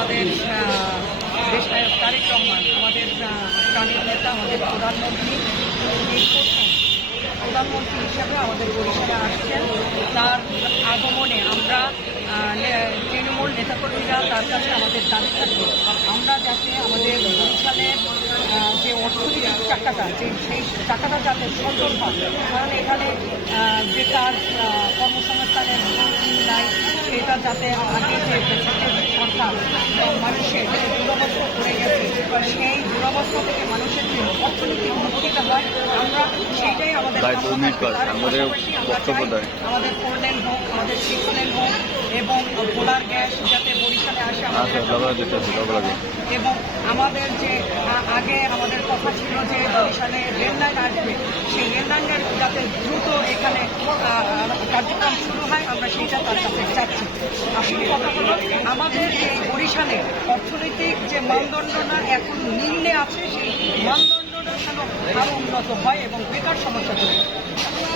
আমাদের দেশনায়ক তারেক রহমান, আমাদের প্রাণীয় নেতা, আমাদের প্রধানমন্ত্রী, প্রধানমন্ত্রী হিসাবে আমাদের বরিশালে আসছেন। তার আগমনে আমরা তৃণমূল নেতাকর্মীরা তার কাছে আমাদের দাবি থাকবে আমরা যাতে আমাদের বরিশালের যে অর্থনৈতিক চাকাটা সেই চাকাটা যাতে সচল হয়, কারণ এখানে বেকার কর্মসংস্থানের নাই, সেটা যাতে আগে যে অর্থাৎ মানুষের দুরবস্থা পড়ে গেছে সেই দুরবস্থা থেকে মানুষের যে অর্থনৈতিক মুক্তিটা হয় আমরা সেইটাই আমাদের আমাদের 4 লেন হোক, আমাদের 6 লেন হোক এবং পোলার গ্যাস যাতে বরিশালে আসে এবং আমাদের যে আগে আমাদের কথা ছিল যে বরিশালে রেল লাইন আসবে, সেই রেল লাইনের যাতে দ্রুত এখানে কার্যক্রম শুরু হয় আমরা সেইটা তার কাছে চাচ্ছি। আসলে কথা হলো আমাদের এই বরিশালে অর্থনৈতিক যে মানদণ্ডটা এখন নিম্নে আছে সেই মানদণ্ডটা যেন আরও উন্নত হয় এবং বেকার সমস্যা